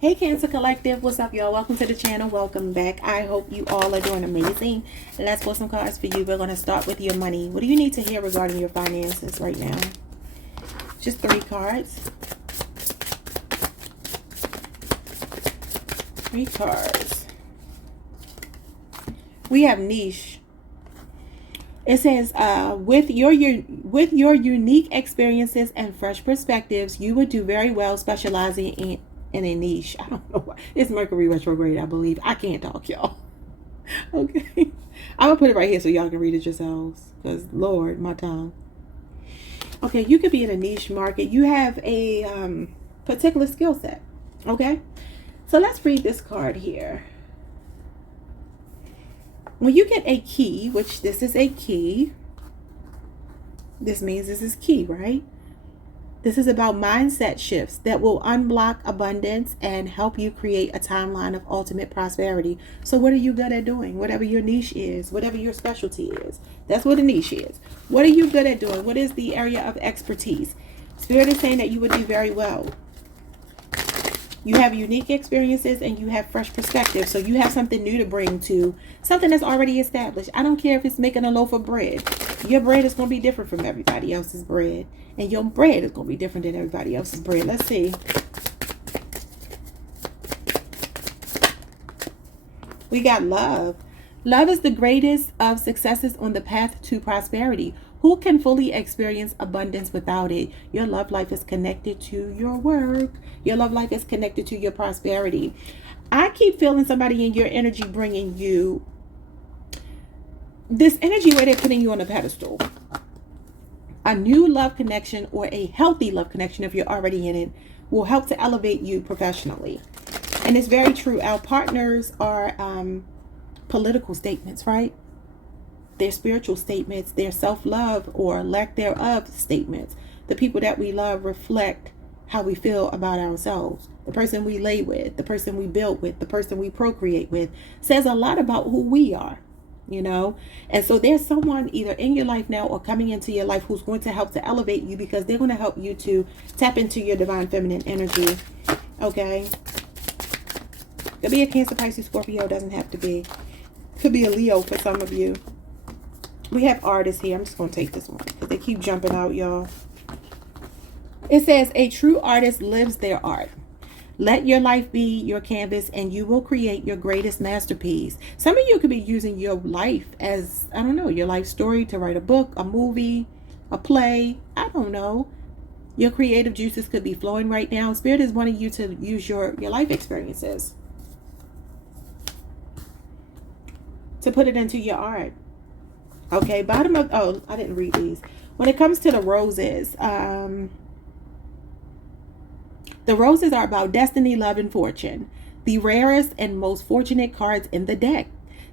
Hey Cancer Collective, what's up y'all? Welcome to the channel. Welcome back. I hope you all are doing amazing. Let's pull some cards for you. We're going to start with your money. What do you need to hear regarding your finances right now? Just 3 cards. 3 cards. We have niche. It says, with your unique experiences and fresh perspectives, you would do very well specializing in a niche. I don't know why. It's Mercury retrograde, I believe. I can't talk, y'all. Okay. I'm going to put it right here so y'all can read it yourselves. Because, Lord, my tongue. Okay, you could be in a niche market. You have a particular skill set. Okay? So let's read this card here. When you get a key, which this is a key, this means this is key, right? This is about mindset shifts that will unblock abundance and help you create a timeline of ultimate prosperity. So what are you good at doing? Whatever your niche is, whatever your specialty is. That's what a niche is. What are you good at doing? What is the area of expertise? Spirit is saying that you would do very well. You have unique experiences and you have fresh perspectives. So you have something new to bring to something that's already established. I don't care if it's making a loaf of bread. Your bread is going to be different from everybody else's bread. And your bread is going to be different than everybody else's bread. Let's see. We got love. Love is the greatest of successes on the path to prosperity. Who can fully experience abundance without it? Your love life is connected to your work. Your love life is connected to your prosperity. I keep feeling somebody in your energy bringing you this energy where they're putting you on a pedestal. A new love connection or a healthy love connection, if you're already in it, will help to elevate you professionally. And it's very true. Our partners are political statements, right? They're spiritual statements. They're self-love or lack thereof statements. The people that we love reflect how we feel about ourselves. The person we lay with, the person we build with, the person we procreate with says a lot about who we are, you know? And so there's someone either in your life now or coming into your life who's going to help to elevate you because they're going to help you to tap into your divine feminine energy, okay? Could be a Cancer, Pisces, Scorpio. Doesn't have to be. Could be a Leo for some of you. We have artists here. I'm just going to take this one because they keep jumping out, y'all. It says, a true artist lives their art. Let your life be your canvas and you will create your greatest masterpiece. Some of you could be using your life as, I don't know, your life story to write a book, a movie, a play. I don't know. Your creative juices could be flowing right now. Spirit is wanting you to use your life experiences to put it into your art. Okay, bottom of, oh, I didn't read these. When it comes to the roses, the roses are about destiny, love, and fortune. The rarest and most fortunate cards in the deck.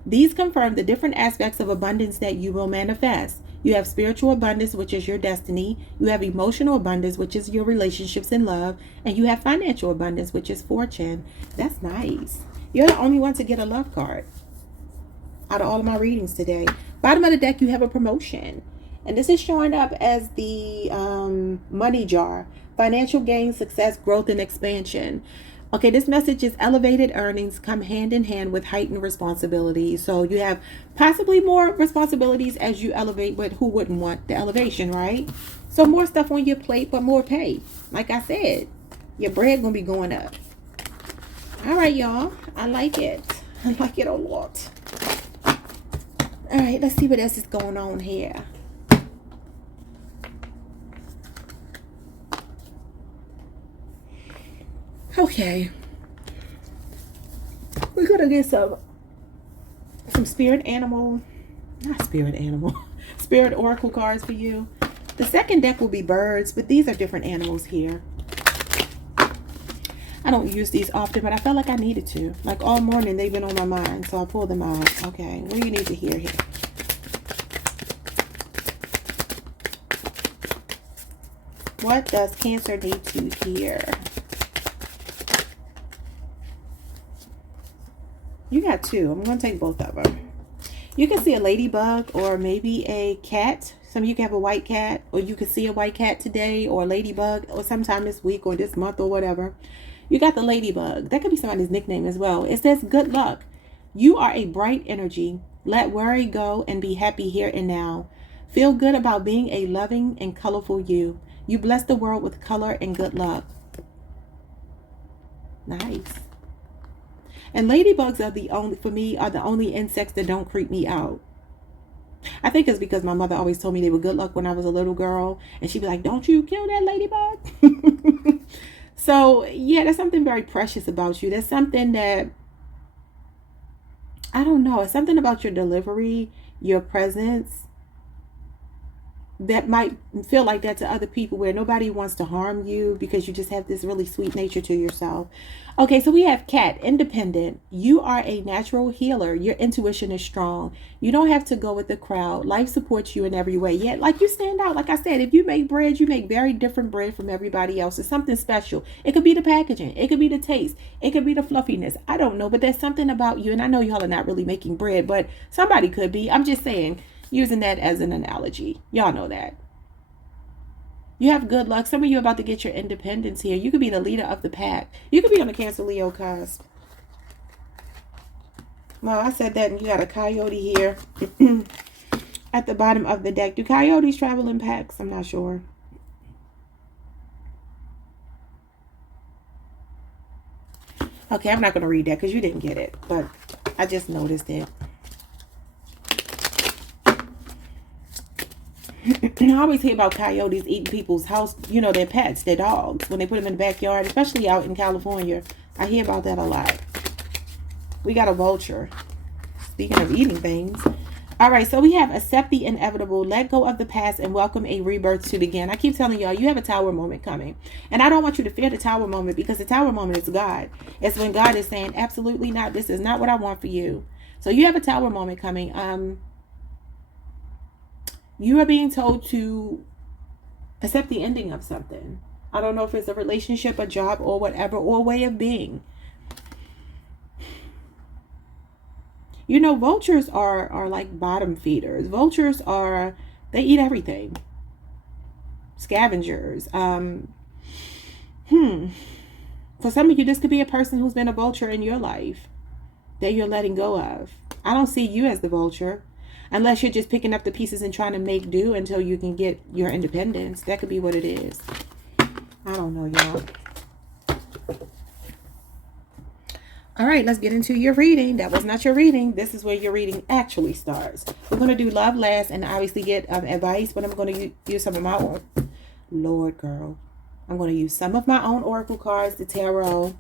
These confirm the different aspects of abundance that you will manifest. You have spiritual abundance, which is your destiny. You have emotional abundance, which is your relationships and love. And you have financial abundance, which is fortune. That's nice. You're the only one to get a love card out of all of my readings today. Bottom of the deck, you have a promotion. And this is showing up as the money jar. Financial gain, success, growth, and expansion. Okay, this message is elevated earnings come hand in hand with heightened responsibility. So you have possibly more responsibilities as you elevate, but who wouldn't want the elevation, right? So more stuff on your plate, but more pay. Like I said, your bread gonna be going up. All right, y'all. I like it. I like it a lot. All right, let's see what else is going on here. Okay. We're going to get some spirit animal, not spirit animal, spirit oracle cards for you. The second deck will be birds, but these are different animals here. I don't use these often, but I felt like I needed to. Like all morning, they've been on my mind, so I pulled them out. Okay, what do you need to hear here? What does Cancer need to hear? You got 2. I'm going to take both of them. You can see a ladybug or maybe a cat. Some of you can have a white cat, or you can see a white cat today or a ladybug or sometime this week or this month or whatever. You got the ladybug. That could be somebody's nickname as well. It says good luck. You are a bright energy. Let worry go and be happy here and now. Feel good about being a loving and colorful you. You bless the world with color and good luck. Nice. And ladybugs are the only insects that don't creep me out. I think it's because my mother always told me they were good luck when I was a little girl. And she'd be like, don't you kill that ladybug. So, yeah, there's something very precious about you. There's something that, I don't know, it's something about your delivery, your presence, that might feel like that to other people, where nobody wants to harm you because you just have this really sweet nature to yourself. Okay, so we have Cat, independent. You are a natural healer. Your intuition is strong. You don't have to go with the crowd. Life supports you in every way. Yeah, like you stand out. Like I said, if you make bread, you make very different bread from everybody else. It's something special. It could be the packaging. It could be the taste. It could be the fluffiness. I don't know, but there's something about you. And I know y'all are not really making bread, but somebody could be. I'm just saying, using that as an analogy. Y'all know that. You have good luck. Some of you are about to get your independence here. You could be the leader of the pack. You could be on the Cancer Leo cusp. Well, I said that, and you got a coyote here at the bottom of the deck. Do coyotes travel in packs? I'm not sure. Okay, I'm not going to read that because you didn't get it, but I just noticed it. I always hear about coyotes eating people's house, you know, their pets, their dogs, when they put them in the backyard, especially out in California. I hear about that a lot. We got a vulture. Speaking of eating things. All right, so we have accept the inevitable, let go of the past, and welcome a rebirth to begin. I keep telling y'all, you have a tower moment coming. And I don't want you to fear the tower moment, because the tower moment is God. It's when God is saying, absolutely not, this is not what I want for you. So you have a tower moment coming. You are being told to accept the ending of something. I don't know if it's a relationship, a job, or whatever, or a way of being. You know, vultures are like bottom feeders. Vultures they eat everything. Scavengers. For some of you, this could be a person who's been a vulture in your life that you're letting go of. I don't see you as the vulture. Unless you're just picking up the pieces and trying to make do until you can get your independence. That could be what it is. I don't know, y'all. All right, let's get into your reading. That was not your reading. This is where your reading actually starts. We're going to do love last and obviously get advice, but I'm going to use some of my own. Lord, girl. I'm going to use some of my own oracle cards, the tarot,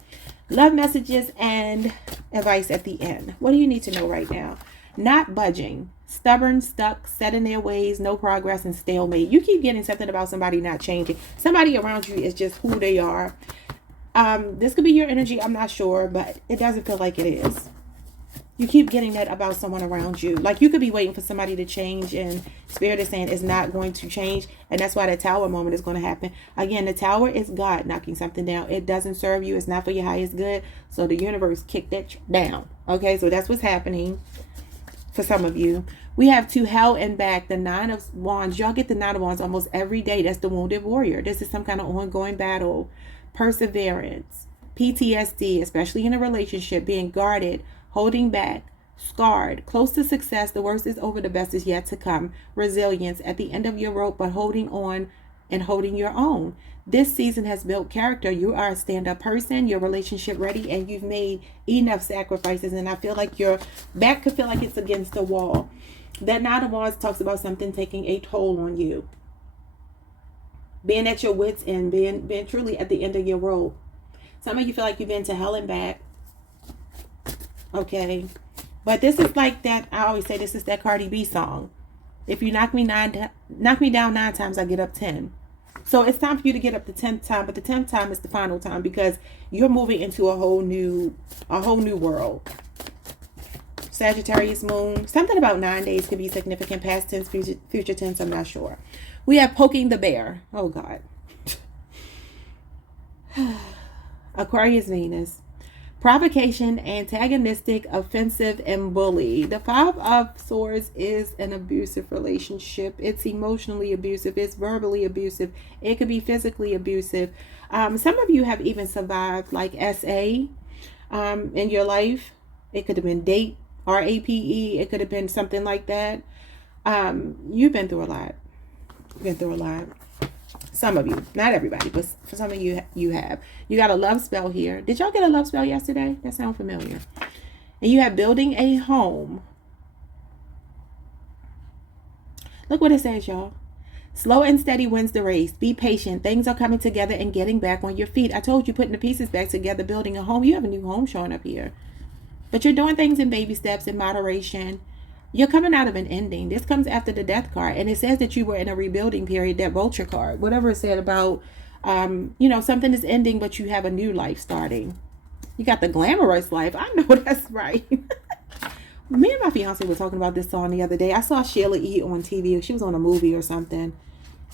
love messages, and advice at the end. What do you need to know right now? Not budging. Stubborn, stuck, set in their ways, no progress, and stalemate. You keep getting something about somebody not changing. Somebody around you is just who they are. This could be your energy. I'm not sure, but it doesn't feel like it is. You keep getting that about someone around you. Like you could be waiting for somebody to change, and Spirit is saying it's not going to change. And that's why the tower moment is going to happen. Again, the tower is God knocking something down. It doesn't serve you. It's not for your highest good. So the universe kicked that down. Okay, so that's what's happening for some of you. We have to hell and back, the Nine of Wands. Y'all get the Nine of Wands almost every day. That's the wounded warrior. This is some kind of ongoing battle. Perseverance. PTSD, especially in a relationship, being guarded, holding back, scarred, close to success. The worst is over, the best is yet to come. Resilience, at the end of your rope, but holding on and holding your own. This season has built character. You are a stand-up person, your relationship ready, and you've made enough sacrifices. And I feel like your back could feel like it's against the wall. That Nine of Wands talks about something taking a toll on you. Being at your wits' end, being truly at the end of your rope. Some of you feel like you've been to hell and back. Okay. But this is like that, I always say this is that Cardi B song. If you knock me down 9 times, I get up 10. So it's time for you to get up the 10th time, but the 10th time is the final time because you're moving into a whole new world. Sagittarius moon. Something about 9 days could be significant. Past tense, future tense, I'm not sure. We have poking the bear. Oh, God. Aquarius Venus. Provocation, antagonistic, offensive, and bully. The Five of Swords is an abusive relationship. It's emotionally abusive. It's verbally abusive. It could be physically abusive. Some of you have even survived like SA in your life. It could have been date, RAPE. It could have been something like that. You've been through a lot. You've been through a lot. Some of you, not everybody, but for some of you, you have. You got a love spell here. Did y'all get a love spell yesterday? That sounds familiar. And you have building a home. Look what it says, y'all. Slow and steady wins the race. Be patient. Things are coming together and getting back on your feet. I told you, putting the pieces back together, building a home. You have a new home showing up here. But you're doing things in baby steps, in moderation. You're coming out of an ending. This comes after the death card. And it says that you were in a rebuilding period, that vulture card. Whatever it said about, something is ending, but you have a new life starting. You got the glamorous life. I know that's right. Me and my fiance were talking about this song the other day. I saw Sheila E. on TV. She was on a movie or something.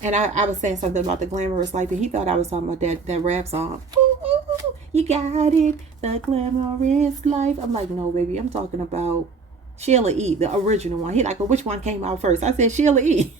And I was saying something about the glamorous life. And he thought I was talking about that rap song. Ooh, ooh, you got it. The glamorous life. I'm like, no, baby. I'm talking about Sheila E., the original one. He like, well, which one came out first? I said Sheila E.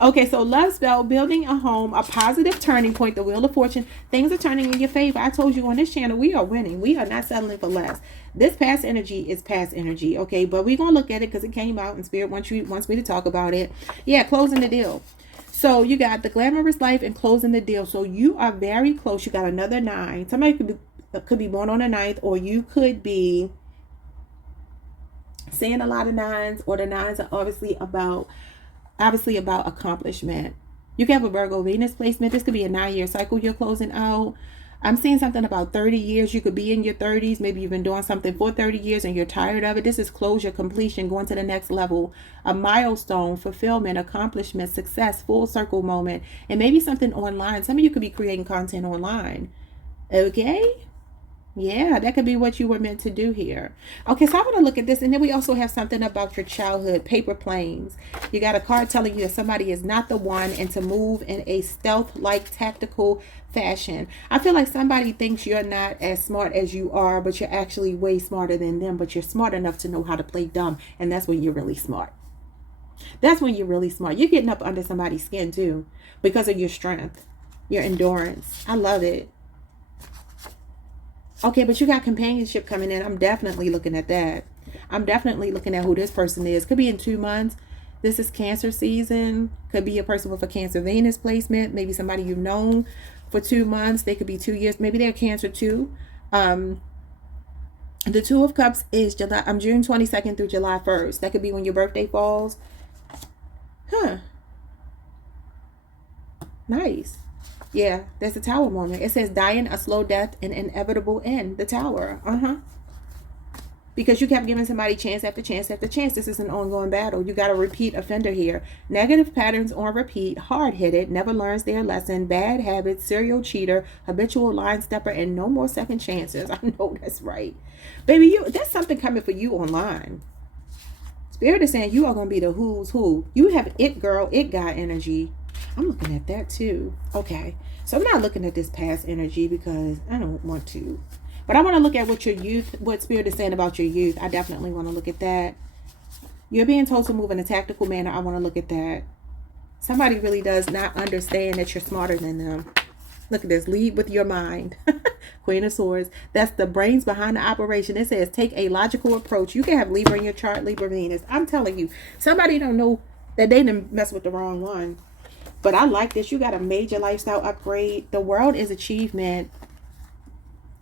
Okay, so love spell, building a home, a positive turning point, the wheel of fortune. Things are turning in your favor. I told you on this channel, we are winning. We are not settling for less. This past energy is past energy, okay? But we're going to look at it because it came out and Spirit wants me to talk about it. Yeah, closing the deal. So you got the glamorous life and closing the deal. So you are very close. You got another 9. Somebody could be born on the 9th, or you could be seeing a lot of 9s, or the 9s are obviously about accomplishment. You can have a Virgo Venus placement. This could be a 9-year cycle you're closing out. I'm seeing something about 30 years. You could be in your 30s. Maybe you've been doing something for 30 years and you're tired of it. This is closure, completion, going to the next level, a milestone, fulfillment, accomplishment, success, full circle moment, and maybe something online. Some of you could be creating content online. Okay? Yeah, that could be what you were meant to do here. Okay, so I want to look at this. And then we also have something about your childhood, paper planes. You got a card telling you that somebody is not the one and to move in a stealth-like tactical fashion. I feel like somebody thinks you're not as smart as you are, but you're actually way smarter than them. But you're smart enough to know how to play dumb. And that's when you're really smart. That's when you're really smart. You're getting up under somebody's skin too because of your strength, your endurance. I love it. Okay, but you got companionship coming in. I'm definitely looking at that. I'm definitely looking at who this person is. Could be in 2 months. This is Cancer season. Could be a person with a Cancer Venus placement. Maybe somebody you've known for 2 months. They could be 2 years. Maybe they're Cancer too. The 2 of Cups is June 22nd through July 1st. That could be when your birthday falls. Huh. Nice. Yeah, there's a Tower moment. It says dying a slow death, an inevitable end. The Tower. Because you kept giving somebody chance after chance after chance. This is an ongoing battle. You got a repeat offender here. Negative patterns on repeat. Hard-headed. Never learns their lesson. Bad habits. Serial cheater. Habitual line stepper. And no more second chances. I know that's right. Baby, there's something coming for you online. Spirit is saying you are going to be the who's who. You have it girl, it guy energy. I'm looking at that too. Okay. So I'm not looking at this past energy because I don't want to. But I want to look at what Spirit is saying about your youth. I definitely want to look at that. You're being told to move in a tactical manner. I want to look at that. Somebody really does not understand that you're smarter than them. Look at this. Lead with your mind. Queen of Swords. That's the brains behind the operation. It says take a logical approach. You can have Libra in your chart, Libra Venus. I'm telling you, somebody don't know that they didn't mess with the wrong one. But I like this. You got a major lifestyle upgrade. The world is achievement.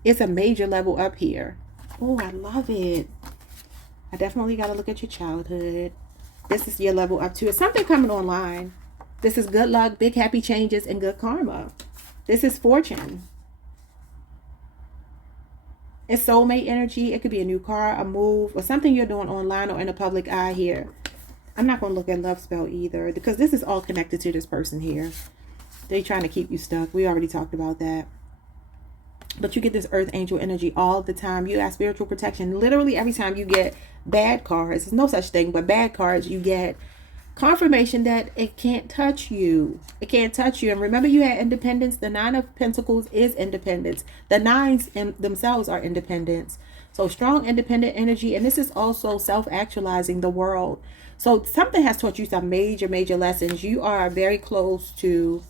It's a major level up here. Oh, I love it. I definitely got to look at your childhood. This is your level up too. It's something coming online. This is good luck, big happy changes, and good karma. This is fortune. It's soulmate energy. It could be a new car, a move, or something you're doing online or in a public eye here. I'm not going to look at love spell either because this is all connected to this person here. They're trying to keep you stuck. We already talked about that. But you get this earth angel energy all the time. You have spiritual protection. Literally every time you get bad cards, there's no such thing, but bad cards, you get confirmation that it can't touch you. It can't touch you. And remember, you had independence. The 9 of Pentacles is independence. The 9s in themselves are independence. So strong independent energy. And this is also self-actualizing the world. So something has taught you some major lessons. You are very close to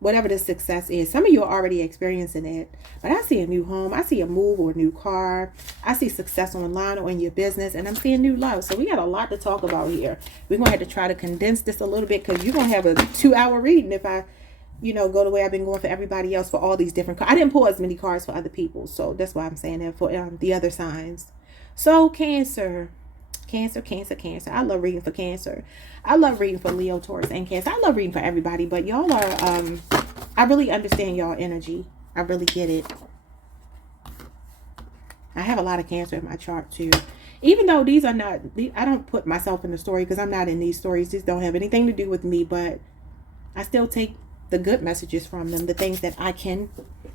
whatever the success is. Some of you are already experiencing it, but I see a new home, I see a move or a new car, I see success online or in your business, and I'm seeing new love. So we got a lot to talk about here. We're going to have to try to condense this a little bit, because you're going to have a 2-hour reading if I, go the way I've been going for everybody else for all these different cards. I didn't pull as many cards for other people, so that's why I'm saying that for the other signs. So Cancer. Cancer. I love reading for Cancer. I love reading for Leo, Taurus, and Cancer. I love reading for everybody, but y'all are, I really understand y'all energy. I really get it. I have a lot of Cancer in my chart too. Even though these are not, I don't put myself in the story because I'm not in these stories. These don't have anything to do with me, but I still take the good messages from them, the things that I can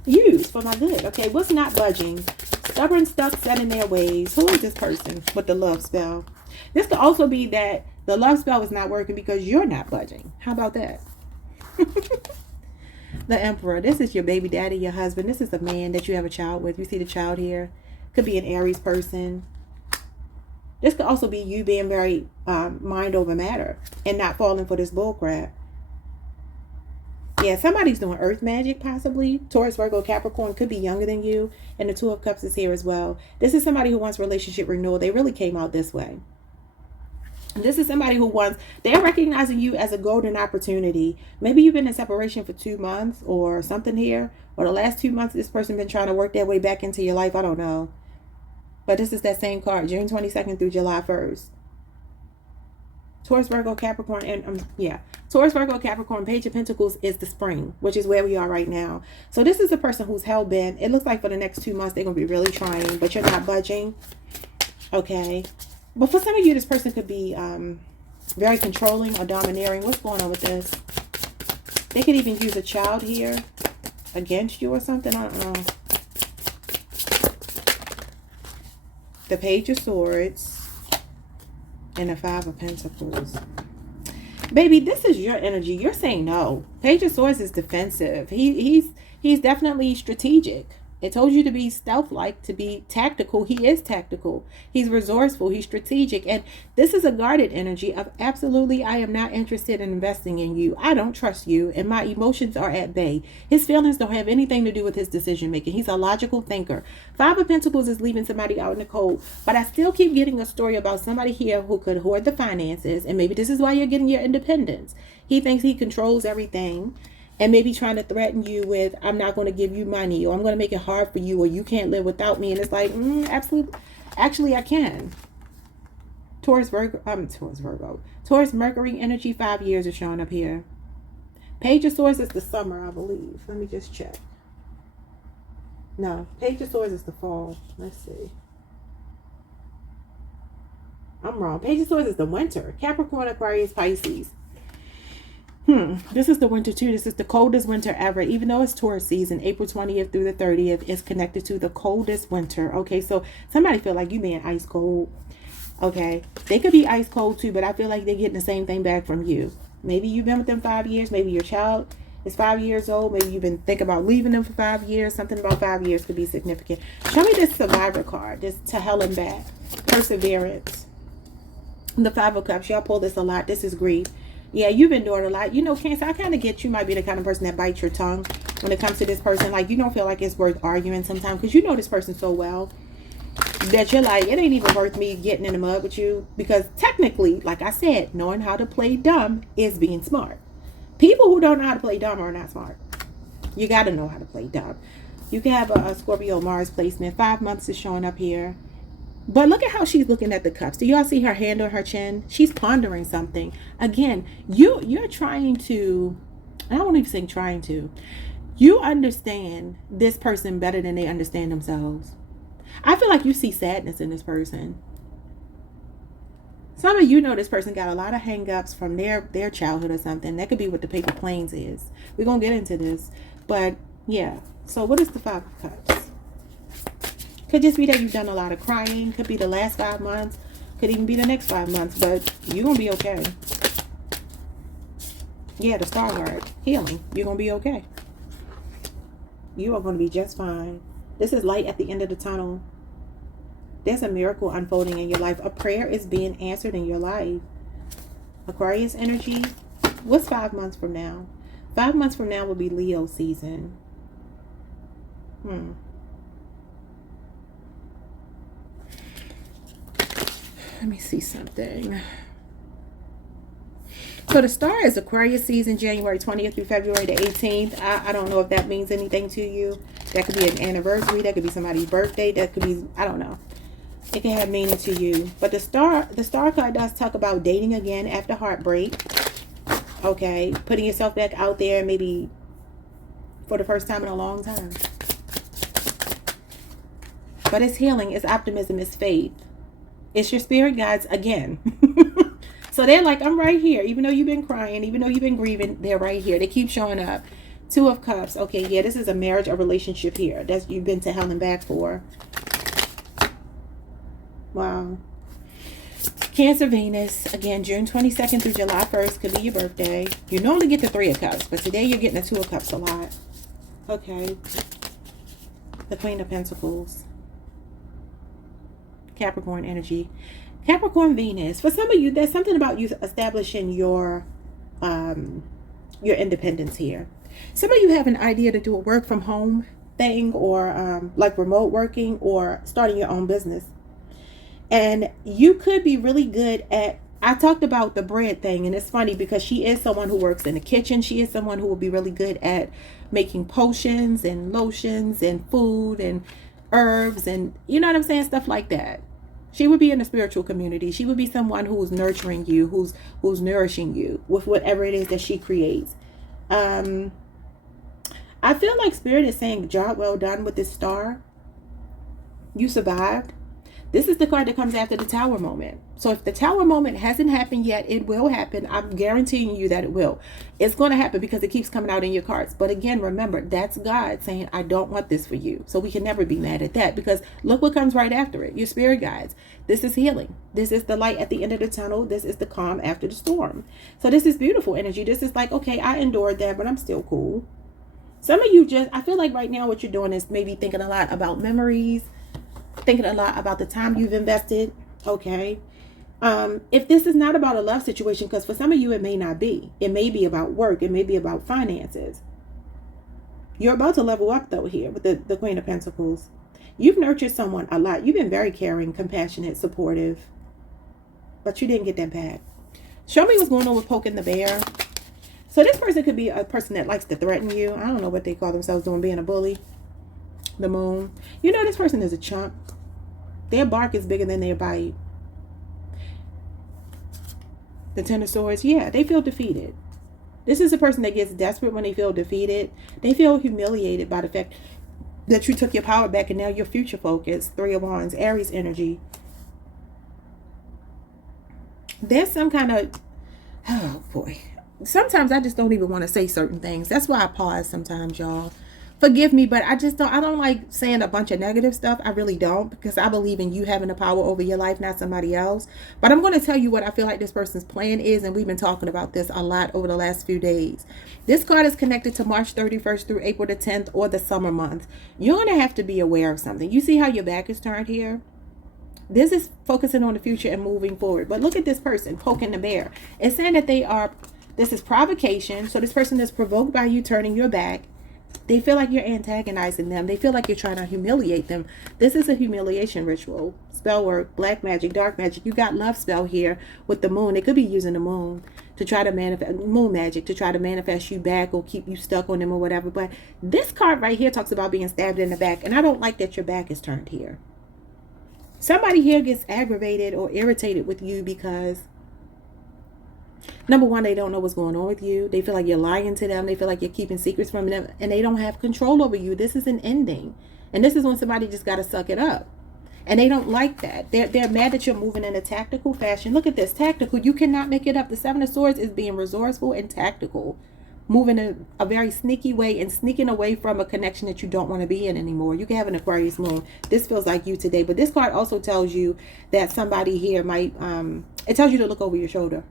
use for my good. Okay, what's not budging? Stubborn, stuck, set in their ways. Who is this person with the love spell? This could also be that the love spell is not working because you're not budging. How about that? The Emperor. This is your baby daddy, your husband. This is the man that you have a child with. You see the child here? Could be an Aries person. This could also be you being very mind over matter and not falling for this bull crap. Yeah, somebody's doing earth magic, possibly. Taurus, Virgo, Capricorn could be younger than you. And the Two of Cups is here as well. This is somebody who wants relationship renewal. They really came out this way. And this is somebody who wants, they're recognizing you as a golden opportunity. Maybe you've been in separation for 2 months or something here. Or the last 2 months, this person been trying to work their way back into your life. I don't know. But this is that same card, June 22nd through July 1st. Taurus, Virgo, Capricorn, and Taurus, Virgo, Capricorn, Page of Pentacles is the spring, which is where we are right now. So this is a person who's hell-bent. It looks like for the next 2 months, they're going to be really trying, but you're not budging. Okay. But for some of you, this person could be very controlling or domineering. What's going on with this? They could even use a child here against you or something. I don't know. The Page of Swords. And the Five of Pentacles. Baby, this is your energy. You're saying no. Page of Swords is defensive. He's definitely strategic. It told you to be stealth-like, to be tactical. He is tactical. He's resourceful. He's strategic. And this is a guarded energy of absolutely, I am not interested in investing in you. I don't trust you. And my emotions are at bay. His feelings don't have anything to do with his decision-making. He's a logical thinker. Five of Pentacles is leaving somebody out in the cold. But I still keep getting a story about somebody here who could hoard the finances. And maybe this is why you're getting your independence. He thinks he controls everything. And maybe trying to threaten you with, I'm not going to give you money, or I'm going to make it hard for you, or you can't live without me. And it's like, absolutely. Actually, I can. Taurus, Mercury energy, 5 years is showing up here. Page of Swords is the summer, I believe. Let me just check. No, Page of Swords is the fall. Let's see. I'm wrong. Page of Swords is the winter. Capricorn, Aquarius, Pisces. This is the winter too. This is the coldest winter ever. Even though it's Taurus season, April 20th through the 30th is connected to the coldest winter. Okay, so somebody feel like you being ice cold. Okay, they could be ice cold too, but I feel like they're getting the same thing back from you. Maybe you've been with them 5 years. Maybe your child is 5 years old. Maybe you've been thinking about leaving them for 5 years. Something about 5 years could be significant. Show me this survivor card. This to hell and back. Perseverance. The Five of Cups. Y'all pull this a lot. This is grief. Yeah, you've endured a lot. Cancer, I kind of get you might be the kind of person that bites your tongue when it comes to this person. Like, you don't feel like it's worth arguing sometimes because you know this person so well that you're like, it ain't even worth me getting in the mud with you. Because technically, like I said, knowing how to play dumb is being smart. People who don't know how to play dumb are not smart. You got to know how to play dumb. You can have a Scorpio Mars placement. 5 months is showing up here. But look at how she's looking at the cups. Do y'all see her hand on her chin? She's pondering something. Again, you're trying to, I don't want to say trying to, you understand this person better than they understand themselves. I feel like you see sadness in this person. Some of you know this person got a lot of hang-ups from their childhood or something. That could be what the Paper Planes is. We're going to get into this. But, yeah. So, what is the Five of Cups? Could just be that you've done a lot of crying. Could be the last 5 months. Could even be the next 5 months. But you're going to be okay. Yeah, the Star card. Healing. You're going to be okay. You are going to be just fine. This is light at the end of the tunnel. There's a miracle unfolding in your life. A prayer is being answered in your life. Aquarius energy. What's 5 months from now? 5 months from now will be Leo season. Let me see something. So the star is Aquarius season, January 20th through February the 18th. I don't know if that means anything to you. That could be an anniversary. That could be somebody's birthday. That could be, I don't know. It can have meaning to you. But the star card does talk about dating again after heartbreak. Okay. Putting yourself back out there, maybe for the first time in a long time. But it's healing. It's optimism. It's faith. It's your spirit guides again. So they're like, I'm right here. Even though you've been crying, even though you've been grieving, they're right here. They keep showing up. 2 of Cups. Okay, yeah, this is a marriage or relationship here. That's you've been to hell and back for. Wow. Cancer, Venus. Again, June 22nd through July 1st could be your birthday. You normally get the 3 of Cups, but today you're getting the 2 of Cups a lot. Okay. The Queen of Pentacles. Capricorn energy. Capricorn, Venus. For some of you, there's something about you establishing your independence here. Some of you have an idea to do a work from home thing, or like remote working, or starting your own business. And you could be really good at, I talked about the bread thing, and it's funny because she is someone who works in the kitchen. She is someone who will be really good at making potions and lotions and food and herbs and, you know what I'm saying, stuff like that. She would be in the spiritual community. She would be someone who's nurturing you, who's nourishing you with whatever it is that she creates. I feel like Spirit is saying, job well done with this star. You survived. This is the card that comes after the Tower moment. So if the Tower moment hasn't happened yet, it will happen. I'm guaranteeing you that it will. It's going to happen because it keeps coming out in your cards. But again, remember, that's God saying, I don't want this for you. So we can never be mad at that, because look what comes right after it. Your spirit guides. This is healing. This is the light at the end of the tunnel. This is the calm after the storm. So this is beautiful energy. This is like, okay, I endured that, but I'm still cool. Some of you I feel like right now what you're doing is maybe thinking a lot about memories, thinking a lot about the time you've invested. Okay. If this is not about a love situation, because for some of you it may not be. It may be about work. It may be about finances. You're about to level up though here with the Queen of Pentacles. You've nurtured someone a lot. You've been very caring, compassionate, supportive, but you didn't get that back. Show me what's going on with poking the bear. So this person could be a person that likes to threaten you. I don't know what they call themselves doing, being a bully. The Moon. You know, this person is a chump. Their bark is bigger than their bite. The Ten of Swords. Yeah, they feel defeated. This is a person that gets desperate when they feel defeated. They feel humiliated by the fact that you took your power back and now you're future focused. 3 of Wands. Aries energy. There's some kind of... Oh, boy. Sometimes I just don't even want to say certain things. That's why I pause sometimes, y'all. Forgive me, but I don't like saying a bunch of negative stuff. I really don't, because I believe in you having the power over your life, not somebody else. But I'm going to tell you what I feel like this person's plan is, and we've been talking about this a lot over the last few days. This card is connected to March 31st through April the 10th, or the summer month. You're going to have to be aware of something. You see how your back is turned here? This is focusing on the future and moving forward. But look at this person poking the bear. It's saying that this is provocation. So this person is provoked by you turning your back. They feel like you're antagonizing them. They feel like you're trying to humiliate them. This is a humiliation ritual. Spell work, black magic, dark magic. You got love spell here with the moon. They could be using the moon to try to manifest, moon magic, to try to manifest you back or keep you stuck on them or whatever. But this card right here talks about being stabbed in the back. And I don't like that your back is turned here. Somebody here gets aggravated or irritated with you because, number one, they don't know what's going on with you. They feel like you're lying to them. They feel like you're keeping secrets from them, and they don't have control over you. This is an ending. And this is when somebody just got to suck it up. And they don't like that. They're mad that you're moving in a tactical fashion. Look at this. Tactical. You cannot make it up. The Seven of Swords is being resourceful and tactical. Moving in a very sneaky way and sneaking away from a connection that you don't want to be in anymore. You can have an Aquarius moon. This feels like you today. But this card also tells you that somebody here might, it tells you to look over your shoulder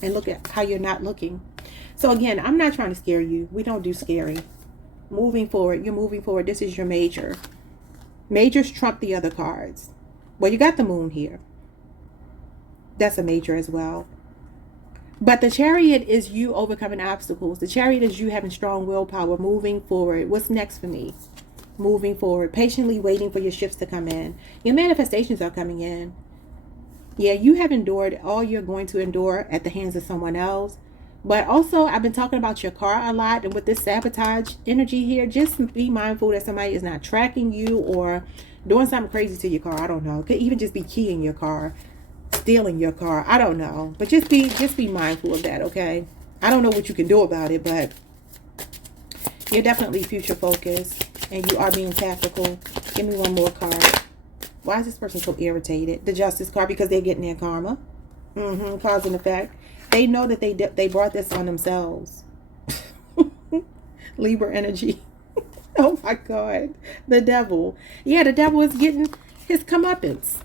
and look at how you're not looking. So again, I'm not trying to scare you. We don't do scary. Moving forward, you're moving forward. This is your major. Majors trump the other cards. Well, you got the moon here. That's a major as well. But the Chariot is you overcoming obstacles. The Chariot is you having strong willpower, moving forward. What's next for me? Moving forward, patiently waiting for your shifts to come in. Your manifestations are coming in. Yeah, you have endured all you're going to endure at the hands of someone else. But also, I've been talking about your car a lot. And with this sabotage energy here, just be mindful that somebody is not tracking you or doing something crazy to your car. I don't know. It could even just be keying your car, stealing your car. I don't know. But just be mindful of that, okay? I don't know what you can do about it, but you're definitely future focused. And you are being tactical. Give me one more card. Why is this person so irritated? The Justice card, because they're getting their karma. Cause and effect. They know that they brought this on themselves. Libra energy. Oh my God. The devil. Yeah, the devil is getting his comeuppance.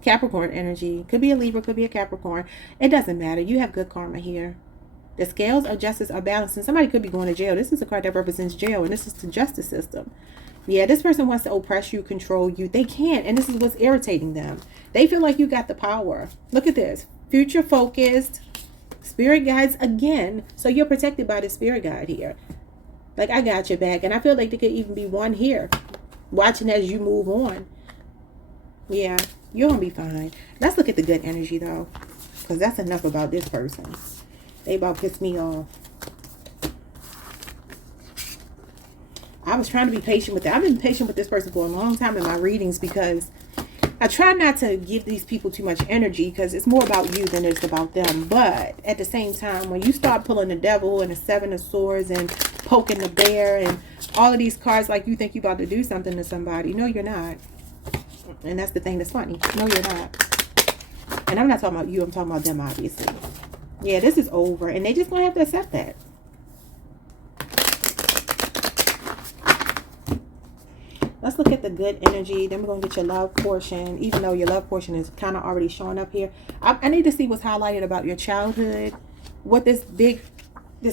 Capricorn energy. Could be a Libra, could be a Capricorn. It doesn't matter. You have good karma here. The scales of justice are balanced, and somebody could be going to jail. This is a card that represents jail, and this is the justice system. Yeah, this person wants to oppress you, control you. They can't, and this is what's irritating them. They feel like you got the power. Look at this. Future focused. Spirit guides again. So you're protected by the spirit guide here. Like, I got your back. And I feel like there could even be one here watching as you move on. Yeah, you're going to be fine. Let's look at the good energy, though, because that's enough about this person. They about pissed me off. I was trying to be patient with that. I've been patient with this person for a long time in my readings because I try not to give these people too much energy because it's more about you than it's about them. But at the same time, when you start pulling the devil and the Seven of Swords and poking the bear and all of these cards like you think you're about to do something to somebody. No, you're not. And that's the thing that's funny. No, you're not. And I'm not talking about you. I'm talking about them, obviously. Yeah, this is over. And they just going to have to accept that. Let's look at the good energy. Then we're going to get your love portion. Even though your love portion is kind of already showing up here. I need to see what's highlighted about your childhood. What this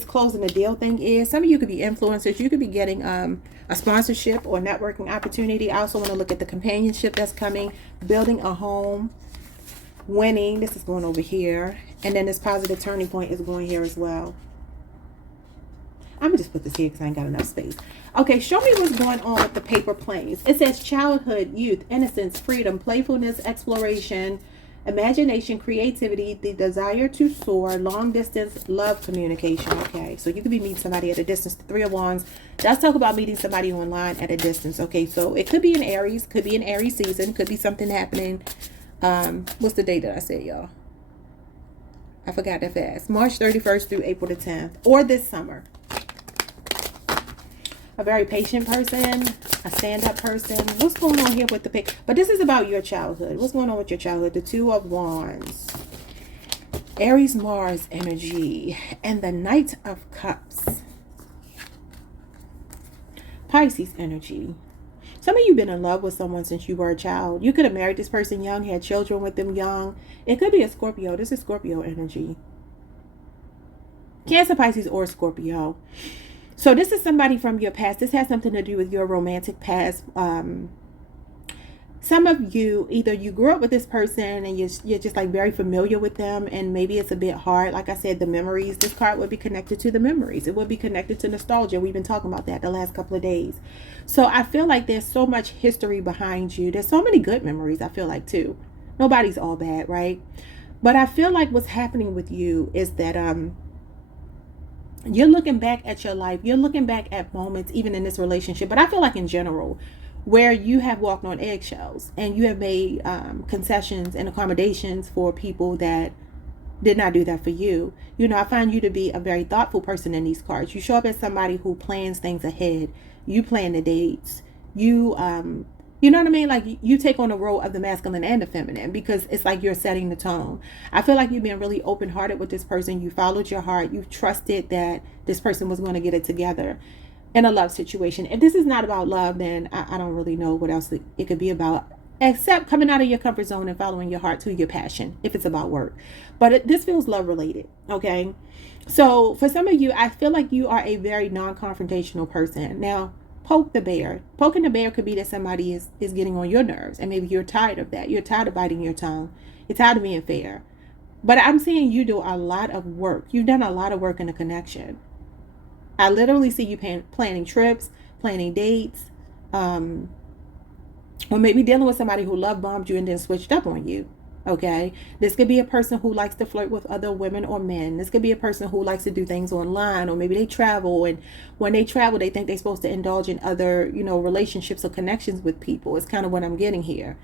closing the deal thing is. Some of you could be influencers. You could be getting a sponsorship or networking opportunity. I also want to look at the companionship that's coming. Building a home. Winning. This is going over here. And then this positive turning point is going here as well. I'm going to just put this here because I ain't got enough space. Okay, show me what's going on with the paper planes. It says childhood, youth, innocence, freedom, playfulness, exploration, imagination, creativity, the desire to soar, long distance, love communication. Okay, so you could be meeting somebody at a distance. The Three of Wands does talk about meeting somebody online at a distance. Okay, so it could be an Aries, could be an Aries season, could be something happening. What's the date that I said, y'all? I forgot that fast. March 31st through April the 10th, or this summer. A very patient person, a stand-up person. What's going on here with the pick? But this is about your childhood. What's going on with your childhood? The Two of Wands. Aries, Mars energy. And the Knight of Cups. Pisces energy. Some of you been in love with someone since you were a child. You could have married this person young, had children with them young. It could be a Scorpio. This is Scorpio energy. Cancer, Pisces, or Scorpio. So this is somebody from your past. This has something to do with your romantic past. Some of you, either you grew up with this person and you're just like very familiar with them, and maybe it's a bit hard. Like I said, the memories. This card would be connected to the memories. It would be connected to nostalgia. We've been talking about that the last couple of days. So I feel like there's so much history behind you. There's so many good memories, I feel like, too. Nobody's all bad, right? But I feel like what's happening with you is that you're looking back at your life. You're looking back at moments, even in this relationship. But I feel like in general, where you have walked on eggshells and you have made concessions and accommodations for people that did not do that for you. You know, I find you to be a very thoughtful person in these cards. You show up as somebody who plans things ahead. You plan the dates. You know what I mean? Like, you take on the role of the masculine and the feminine because it's like you're setting the tone. I feel like you've been really open-hearted with this person. You followed your heart. You trusted that this person was going to get it together in a love situation. If this is not about love, then I don't really know what else it could be about, except coming out of your comfort zone and following your heart to your passion, if it's about work. But this feels love-related, okay? So for some of you, I feel like you are a very non-confrontational person. Now, poke the bear. Poking the bear could be that somebody is getting on your nerves, and maybe you're tired of that. You're tired of biting your tongue. You're tired of being fair. But I'm seeing you do a lot of work. You've done a lot of work in a connection. I literally see you planning trips, planning dates, um, or maybe dealing with somebody who love bombed you and then switched up on you. Okay, this could be a person who likes to flirt with other women or men. This could be a person who likes to do things online, or maybe they travel, and when they travel they think they're supposed to indulge in other, relationships or connections with people. It's kind of what I'm getting here.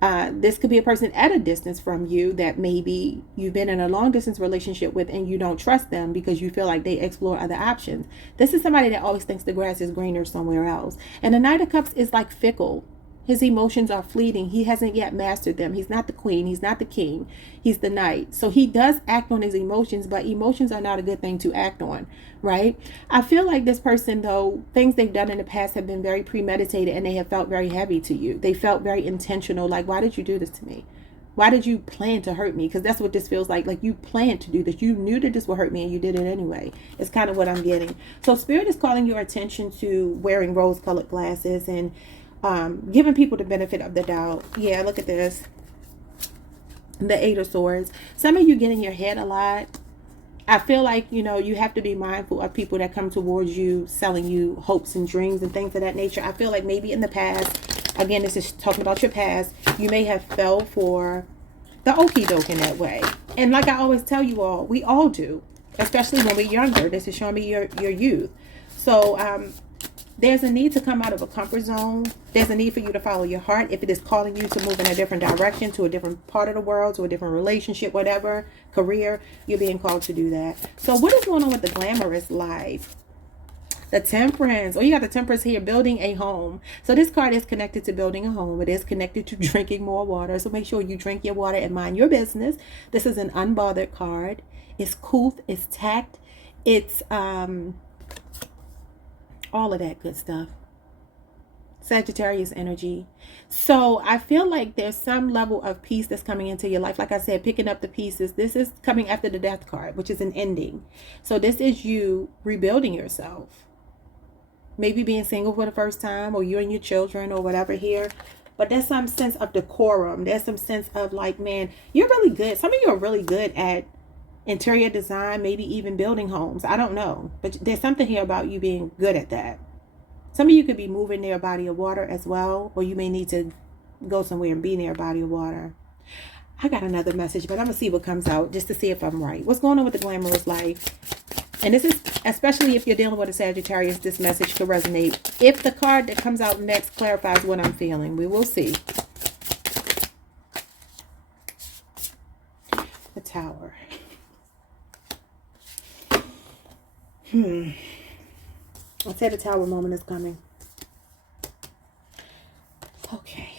This could be a person at a distance from you that maybe you've been in a long distance relationship with and you don't trust them because you feel like they explore other options. This is somebody that always thinks the grass is greener somewhere else. And the Knight of Cups is like fickle. His emotions are fleeting. He hasn't yet mastered them. He's not the queen. He's not the king. He's the knight. So he does act on his emotions, but emotions are not a good thing to act on, right? I feel like this person, though, things they've done in the past have been very premeditated and they have felt very heavy to you. They felt very intentional. Like, why did you do this to me? Why did you plan to hurt me? Because that's what this feels like. Like you planned to do this. You knew that this would hurt me and you did it anyway. It's kind of what I'm getting. So Spirit is calling your attention to wearing rose-colored glasses and giving people the benefit of the doubt. Yeah, look at this. The Eight of Swords. Some of you get in your head a lot. I feel like, you have to be mindful of people that come towards you, selling you hopes and dreams and things of that nature. I feel like maybe in the past, again, this is talking about your past, you may have fell for the okie doke in that way. And like I always tell you all, we all do, especially when we're younger. This is showing me your youth. So, there's a need to come out of a comfort zone. There's a need for you to follow your heart. If it is calling you to move in a different direction, to a different part of the world, to a different relationship, whatever, career, you're being called to do that. So what is going on with the glamorous life? The Temperance. Oh, you got the Temperance here, building a home. So this card is connected to building a home. It is connected to drinking more water. So make sure you drink your water and mind your business. This is an unbothered card. It's cool. It's tact. It's all of that good stuff. Sagittarius energy. So I feel like there's some level of peace that's coming into your life. Like I said, picking up the pieces. This is coming after the Death card, which is an ending. So this is you rebuilding yourself. Maybe being single for the first time, or you and your children, or whatever here. But there's some sense of decorum. There's some sense of like, man, you're really good. Some of you are really good at interior design, maybe even building homes. I don't know. But there's something here about you being good at that. Some of you could be moving near a body of water as well, or you may need to go somewhere and be near a body of water. I got another message, but I'm going to see what comes out just to see if I'm right. What's going on with the glamorous life? And this is, especially if you're dealing with a Sagittarius, this message could resonate. If the card that comes out next clarifies what I'm feeling, we will see. The Tower. I said the Tower moment is coming. Okay.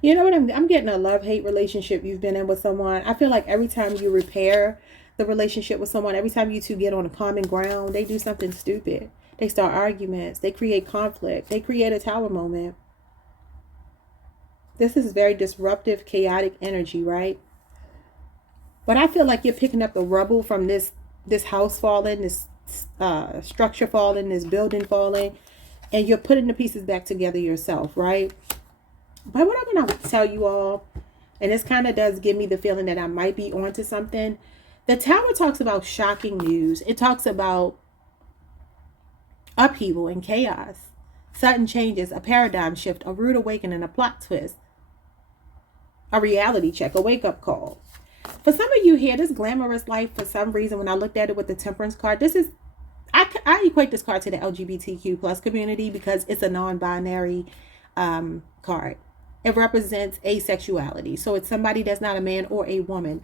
You know what? I'm getting a love-hate relationship you've been in with someone. I feel like every time you repair the relationship with someone, every time you two get on a common ground, they do something stupid. They start arguments. They create conflict. They create a Tower moment. This is very disruptive, chaotic energy, right? But I feel like you're picking up the rubble from this house falling, this structure falling, this building falling, and you're putting the pieces back together yourself, right? But what I'm going to tell you all, and this kind of does give me the feeling that I might be onto something. The Tower talks about shocking news. It talks about upheaval and chaos, sudden changes, a paradigm shift, a rude awakening, a plot twist, a reality check, a wake-up call. For some of you here, this glamorous life, for some reason, when I looked at it with the Temperance card, this is, I equate this card to the LGBTQ plus community because it's a non-binary card. It represents asexuality. So it's somebody that's not a man or a woman.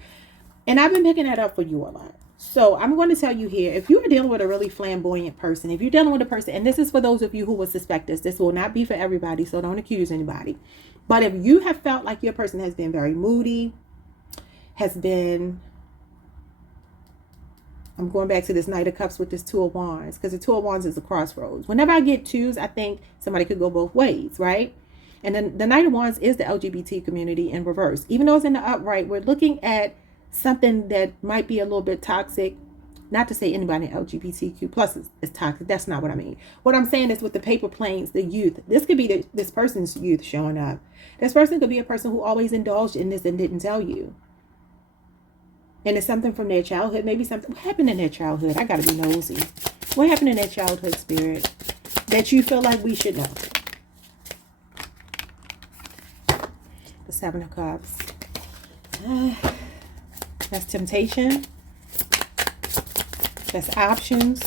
And I've been picking that up for you a lot. So I'm going to tell you here, if you are dealing with a really flamboyant person, if you're dealing with a person, and this is for those of you who will suspect this will not be for everybody, so don't accuse anybody. But if you have felt like your person has been very moody, has been, I'm going back to this Knight of Cups with this Two of Wands, because the Two of Wands is a crossroads. Whenever I get twos, I think somebody could go both ways, right? And then the Knight of Wands is the LGBT community in reverse. Even though it's in the upright, we're looking at something that might be a little bit toxic. Not to say anybody in LGBTQ plus is toxic. That's not what I mean. What I'm saying is with the paper planes, the youth. This could be this person's youth showing up. This person could be a person who always indulged in this and didn't tell you. And it's something from their childhood. Maybe something. What happened in their childhood? I got to be nosy. What happened in their childhood, Spirit, that you feel like we should know? The Seven of Cups. That's temptation. That's options.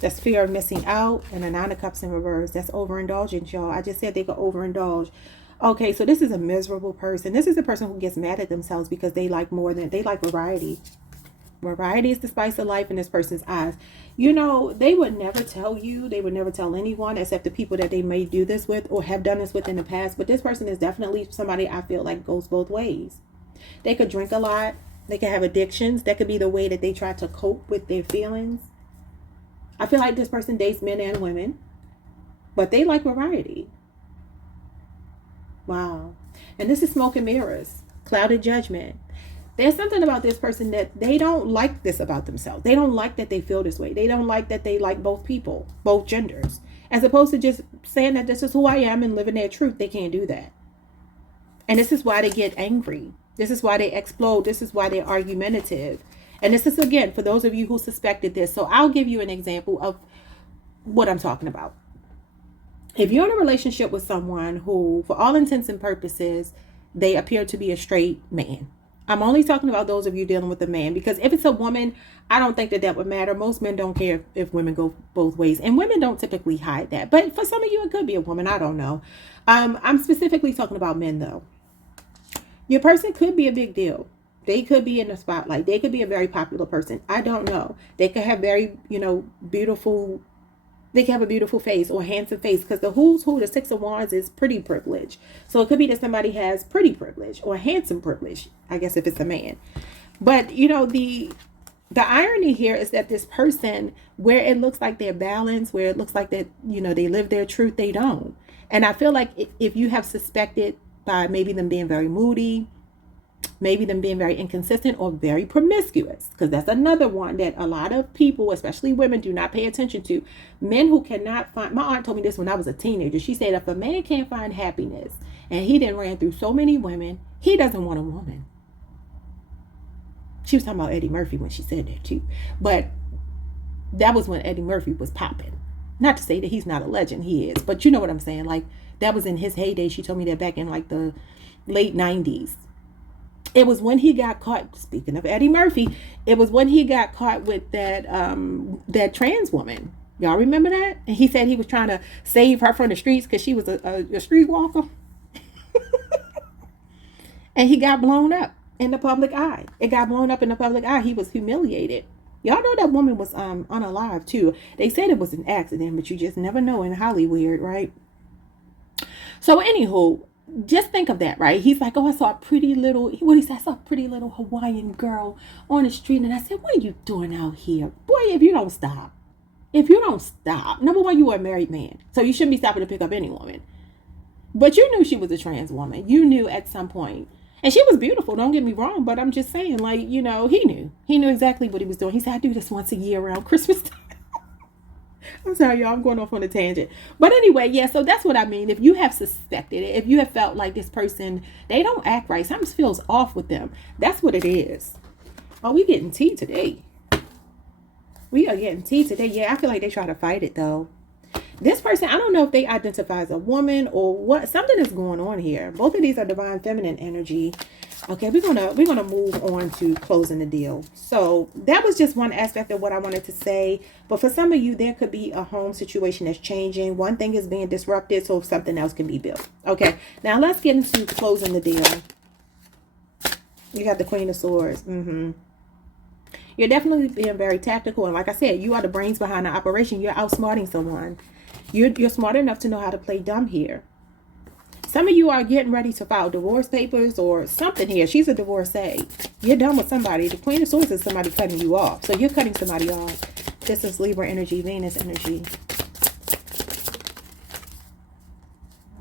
That's fear of missing out. And the Nine of Cups in reverse. That's overindulgence, y'all. I just said they could overindulge. Okay, so this is a miserable person. This is a person who gets mad at themselves because they like variety. Variety is the spice of life in this person's eyes. You know, they would never tell you. They would never tell anyone except the people that they may do this with or have done this with in the past. But this person is definitely somebody I feel like goes both ways. They could drink a lot. They could have addictions. That could be the way that they try to cope with their feelings. I feel like this person dates men and women, but they like variety. Wow. And this is smoke and mirrors, clouded judgment. There's something about this person that they don't like this about themselves. They don't like that they feel this way. They don't like that they like both people, both genders. As opposed to just saying that this is who I am and living their truth. They can't do that. And this is why they get angry. This is why they explode. This is why they're argumentative. And this is, again, for those of you who suspected this. So I'll give you an example of what I'm talking about. If you're in a relationship with someone who, for all intents and purposes, they appear to be a straight man. I'm only talking about those of you dealing with a man, because if it's a woman, I don't think that would matter. Most men don't care if women go both ways, and women don't typically hide that. But for some of you, it could be a woman. I don't know. I'm specifically talking about men, though. Your person could be a big deal. They could be in the spotlight. They could be a very popular person. I don't know. They could have very, beautiful. They can have a beautiful face or handsome face, because the who's who, the Six of Wands, is pretty privilege. So it could be that somebody has pretty privilege or handsome privilege, I guess, if it's a man. But, the irony here is that this person, where it looks like they're balanced, where it looks like that, they live their truth, they don't. And I feel like if you have suspected by maybe them being very moody, maybe them being very inconsistent or very promiscuous, because that's another one that a lot of people, especially women, do not pay attention to. Men who cannot find, my aunt told me this when I was a teenager. She said if a man can't find happiness and he done ran through so many women, he doesn't want a woman. She was talking about Eddie Murphy when she said that too. But that was when Eddie Murphy was popping. Not to say that he's not a legend, he is. But you know what I'm saying? Like, that was in his heyday. She told me that back in like the late 90s. It was when he got caught, speaking of Eddie Murphy, it was when he got caught with that trans woman. Y'all remember that? And he said he was trying to save her from the streets because she was a street walker. And he got blown up in the public eye. It got blown up in the public eye. He was humiliated. Y'all know that woman was unalive too. They said it was an accident, but you just never know in Hollywood, right? So anywho, just think of that, right? He's like, oh, I saw a pretty little, what he said, I saw a pretty little Hawaiian girl on the street. And I said, what are you doing out here? Boy, if you don't stop. Number one, you are a married man. So you shouldn't be stopping to pick up any woman. But you knew she was a trans woman. You knew at some point. And she was beautiful, don't get me wrong. But I'm just saying, like, he knew. He knew exactly what he was doing. He said, I do this once a year around Christmas time. I'm sorry, y'all. I'm going off on a tangent. But anyway, yeah, so that's what I mean. If you have suspected it, if you have felt like this person, they don't act right, something feels off with them, that's what it is. Oh, we getting tea today. We are getting tea today. Yeah, I feel like they try to fight it, though. This person, I don't know if they identify as a woman or what. Something is going on here. Both of these are divine feminine energy. Okay, we're gonna move on to closing the deal. So that was just one aspect of what I wanted to say. But for some of you, there could be a home situation that's changing. One thing is being disrupted, so something else can be built. Okay, now let's get into closing the deal. You got the Queen of Swords. You're definitely being very tactical, and like I said, you are the brains behind the operation. You're outsmarting someone. You're smart enough to know how to play dumb here. Some of you are getting ready to file divorce papers or something here. She's a divorcee. You're done with somebody. The Queen of Swords is somebody cutting you off. So you're cutting somebody off. This is Libra energy, Venus energy.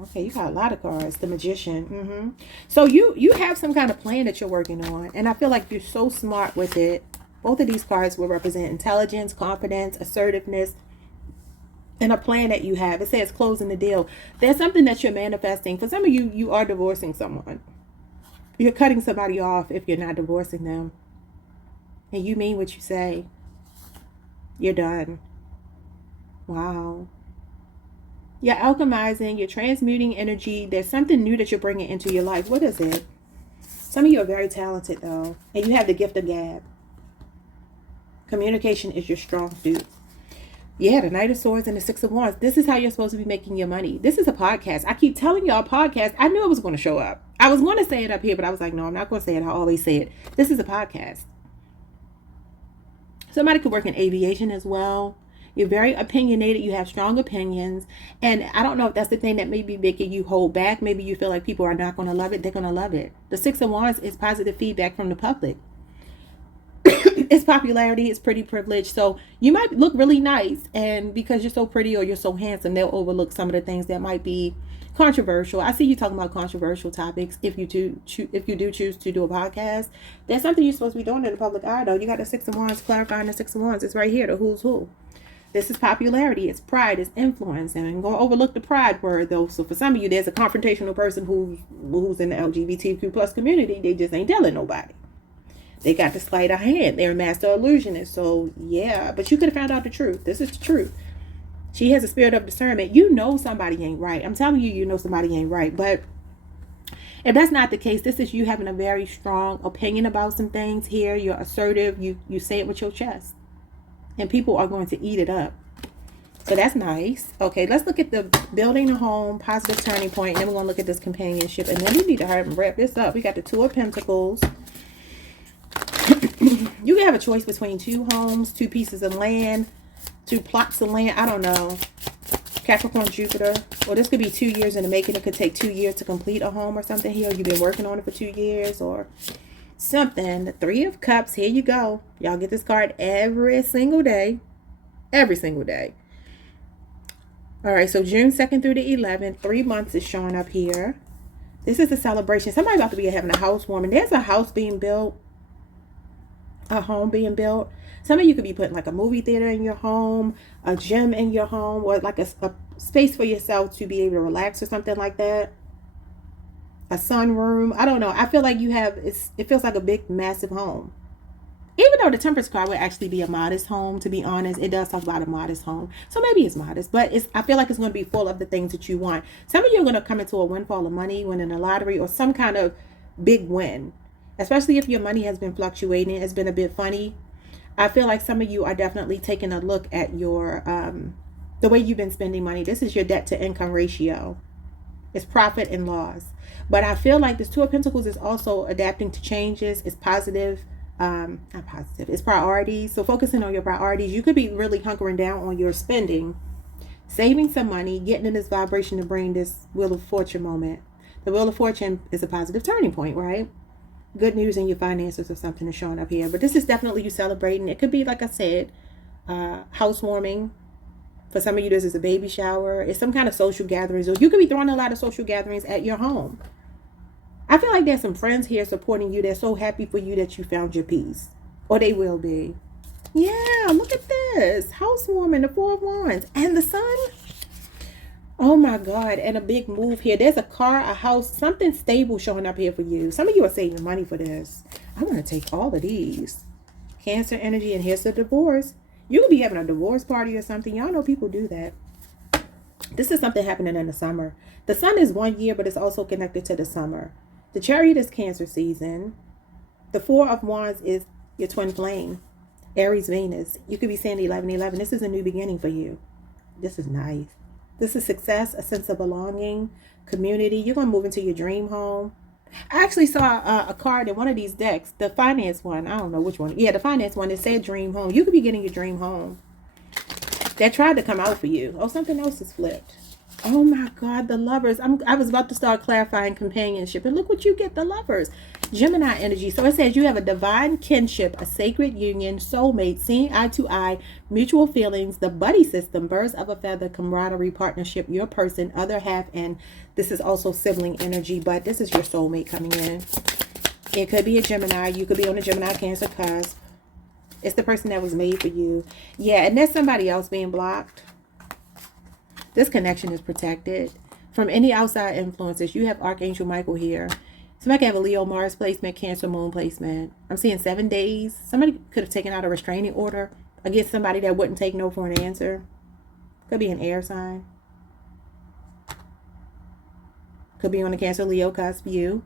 Okay, you got a lot of cards. The Magician. So you have some kind of plan that you're working on. And I feel like you're so smart with it. Both of these cards will represent intelligence, confidence, assertiveness, and a plan that you have. It says closing the deal. There's something that you're manifesting. For some of you, you are divorcing someone. You're cutting somebody off if you're not divorcing them. And you mean what you say. You're done. Wow. You're alchemizing. You're transmuting energy. There's something new that you're bringing into your life. What is it? Some of you are very talented, though. And you have the gift of gab. Communication is your strong suit. Yeah, the Knight of Swords and the Six of Wands. This is how you're supposed to be making your money. This is a podcast. I keep telling y'all podcast. I knew it was going to show up. I was going to say it up here, but I was like, no, I'm not going to say it. I always say it. This is a podcast. Somebody could work in aviation as well. You're very opinionated. You have strong opinions. And I don't know if that's the thing that may be making you hold back. Maybe you feel like people are not going to love it. They're going to love it. The Six of Wands is positive feedback from the public. It's popularity, it's pretty privilege. So you might look really nice, and because you're so pretty or you're so handsome, they'll overlook some of the things that might be controversial. I see you talking about controversial topics. If you do choose to do a podcast, there's something you're supposed to be doing in the public eye, though. You got the Six of Wands, clarifying the Six of Wands. It's right here, the who's who. This is popularity, it's pride, it's influence, and I'm going to overlook the pride word, though. So for some of you, there's a confrontational person who's in the LGBTQ plus community. They just ain't telling nobody. They got the sleight of hand. They're a master illusionist. So, yeah. But you could have found out the truth. This is the truth. She has a spirit of discernment. You know somebody ain't right. I'm telling you, you know somebody ain't right. But if that's not the case, this is you having a very strong opinion about some things here. You're assertive. You say it with your chest. And people are going to eat it up. So that's nice. Okay, let's look at the building a home, positive turning point. And then we're going to look at this companionship. And then we need to hurry and wrap this up. We got the Two of Pentacles. You can have a choice between two homes, two pieces of land, two plots of land. I don't know. Capricorn, Jupiter. Or this could be 2 years in the making. It could take 2 years to complete a home or something here. You've been working on it for 2 years or something. The Three of Cups. Here you go. Y'all get this card every single day. Every single day. All right. So June 2nd through the 11th. 3 months is showing up here. This is a celebration. Somebody about to be having a housewarming. There's a house being built. A home being built. Some of you could be putting like a movie theater in your home, a gym in your home, or like a space for yourself to be able to relax or something like that. A sunroom. I don't know. I feel like you have, it feels like a big, massive home. Even though the Temperance card would actually be a modest home, to be honest, it does talk about a modest home. So maybe it's modest, but I feel like it's going to be full of the things that you want. Some of you are going to come into a windfall of money, winning a lottery, or some kind of big win. Especially if your money has been fluctuating, it's been a bit funny. I feel like some of you are definitely taking a look at your, the way you've been spending money. This is your debt to income ratio. It's profit and loss. But I feel like this Two of Pentacles is also adapting to changes. It's positive, not positive, it's priorities. So focusing on your priorities. You could be really hunkering down on your spending, saving some money, getting in this vibration to bring this Wheel of Fortune moment. The Wheel of Fortune is a positive turning point, right? Good news in your finances or something is showing up here. But this is definitely you celebrating. It could be, like I said, housewarming. For some of you, this is a baby shower. It's some kind of social gatherings. Or you could be throwing a lot of social gatherings at your home. I feel like there's some friends here supporting you. They're so happy for you that you found your peace. Or they will be. Yeah, look at this. Housewarming, the Four of Wands. And the Sun. Oh my God. And a big move here. There's a car, a house, something stable showing up here for you. Some of you are saving money for this. I'm going to take all of these. Cancer energy, and here's the divorce. You could be having a divorce party or something. Y'all know people do that. This is something happening in the summer. The sun is 1 year, but it's also connected to the summer. The Chariot is Cancer season. The Four of Wands is your twin flame. Aries, Venus. You could be saying 11-11. This is a new beginning for you. This is nice. This is success, a sense of belonging, community. You're going to move into your dream home. I actually saw a card in one of these decks, the finance one. I don't know which one. Yeah, the finance one. It said dream home. You could be getting your dream home. That tried to come out for you. Oh, something else is flipped. Oh my God, the Lovers. I was about to start clarifying companionship. And look what you get, the Lovers. Gemini energy. So it says you have a divine kinship, a sacred union, soulmate, seeing eye to eye, mutual feelings, the buddy system, birds of a feather, camaraderie, partnership, your person, other half, and this is also sibling energy, but this is your soulmate coming in. It could be a Gemini. You could be on a Gemini Cancer cusp. It's the person that was made for you. Yeah, and there's somebody else being blocked. This connection is protected from any outside influences. You have Archangel Michael here. Somebody could have a Leo Mars placement, Cancer Moon placement. I'm seeing 7 days. Somebody could have taken out a restraining order against somebody that wouldn't take no for an answer. Could be an air sign. Could be on a Cancer Leo cusp, you.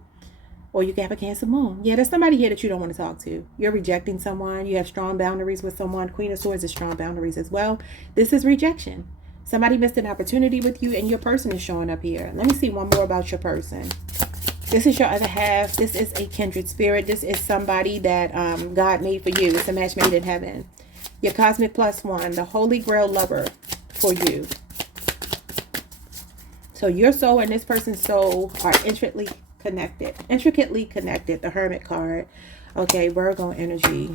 Or you could have a Cancer Moon. Yeah, there's somebody here that you don't want to talk to. You're rejecting someone. You have strong boundaries with someone. Queen of Swords is strong boundaries as well. This is rejection. Somebody missed an opportunity with you and your person is showing up here. Let me see one more about your person. This is your other half. This is a kindred spirit. This is somebody that God made for you. It's a match made in heaven. Your cosmic plus one, the Holy Grail lover for you. So your soul and this person's soul are intricately connected. Intricately connected. The Hermit card. Okay, Virgo energy.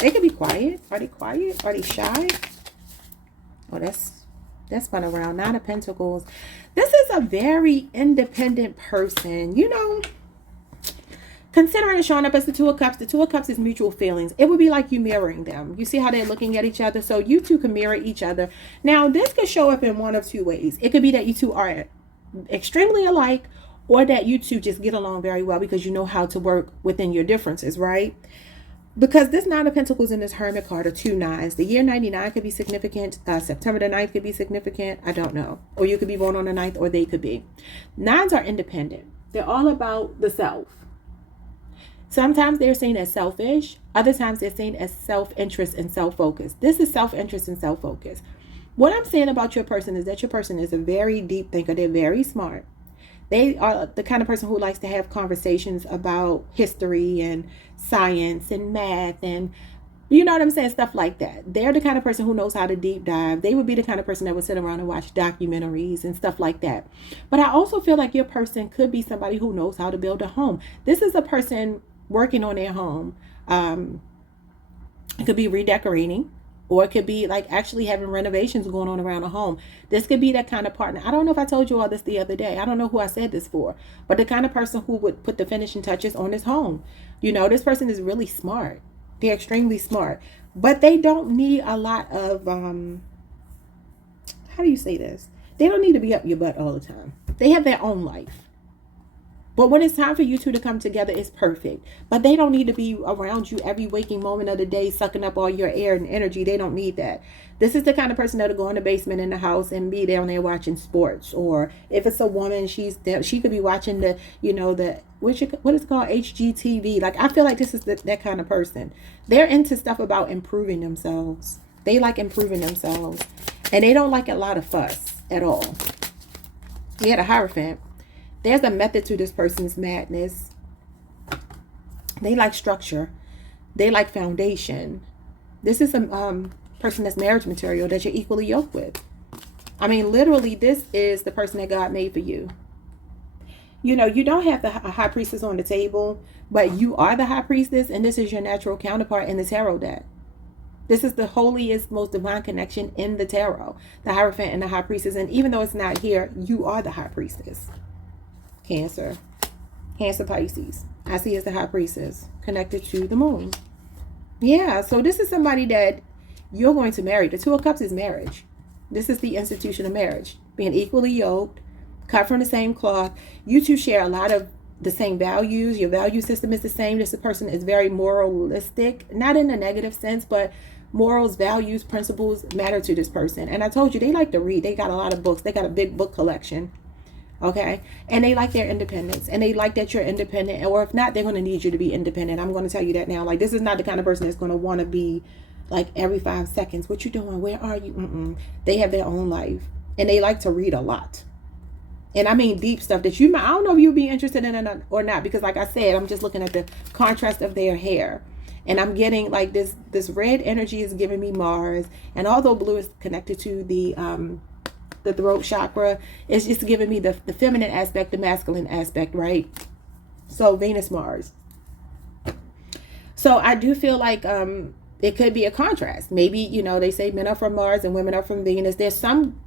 They could be quiet. Are they quiet? Are they shy? Oh, that's fun around. 9 of Pentacles. This is a very independent person. You know, considering showing up as the Two of Cups, the Two of Cups is mutual feelings. It would be like you mirroring them. You see how they're looking at each other? So you two can mirror each other. Now, this could show up in one of two ways. It could be that you two are extremely alike, or that you two just get along very well because you know how to work within your differences, right? Because this 9 of Pentacles in this Hermit card are 2 9s. The year 99 could be significant. September the 9th could be significant. I don't know. Or you could be born on the 9th, or they could be. 9s are independent. They're all about the self. Sometimes they're seen as selfish. Other times they're seen as self-interest and self-focus. This is self-interest and self-focus. What I'm saying about your person is that your person is a very deep thinker. They're very smart. They are the kind of person who likes to have conversations about history and science and math and, you know what I'm saying, stuff like that. They're the kind of person who knows how to deep dive. They would be the kind of person that would sit around and watch documentaries and stuff like that. But I also feel like your person could be somebody who knows how to build a home. This is a person working on their home. It could be redecorating. Or it could be like actually having renovations going on around a home. This could be that kind of partner. I don't know if I told you all this the other day. I don't know who I said this for. But the kind of person who would put the finishing touches on his home. You know, this person is really smart. They're extremely smart. But they don't need a lot of, how do you say this? They don't need to be up your butt all the time. They have their own life. But when it's time for you two to come together, it's perfect. But they don't need to be around you every waking moment of the day, sucking up all your air and energy. They don't need that. This is the kind of person that'll go in the basement in the house and be down there watching sports. Or if it's a woman, she could be watching the, you know, what is it called, HGTV. Like, I feel like this is that kind of person. They're into stuff about improving themselves. They like improving themselves. And they don't like a lot of fuss at all. Yeah, the Hierophant. There's a method to this person's madness. They like structure. They like foundation. This is a person that's marriage material that you're equally yoked with. I mean, literally, this is the person that God made for you. You know, you don't have the high priestess on the table, but you are the high priestess, and this is your natural counterpart in the tarot deck. This is the holiest, most divine connection in the tarot. The Hierophant and the high priestess. And even though it's not here, you are the high priestess. Cancer, Pisces. I see as the high priestess connected to the moon. Yeah, so this is somebody that you're going to marry. The Two of Cups is marriage. This is the institution of marriage. Being equally yoked, cut from the same cloth. You two share a lot of the same values. Your value system is the same. This person is very moralistic, not in a negative sense, but morals, values, principles matter to this person. And I told you, they like to read. They got a lot of books. They got a big book collection. Okay, and they like their independence, and they like that you're independent, or if not, they're going to need you to be independent. I'm going to tell you that now. Like, this is not the kind of person that's going to want to be like every 5 seconds, what you doing, where are you? They have their own life, and they like to read a lot. And I mean deep stuff that I don't know if you'd be interested in it or not, because like I said, I'm just looking at the contrast of their hair, and I'm getting like this red energy is giving me Mars, and although blue is connected to the throat chakra, it's just giving me the feminine aspect, the masculine aspect, right? So Venus, Mars. So I do feel like it could be a contrast. Maybe, you know, they say men are from Mars and women are from Venus. There's some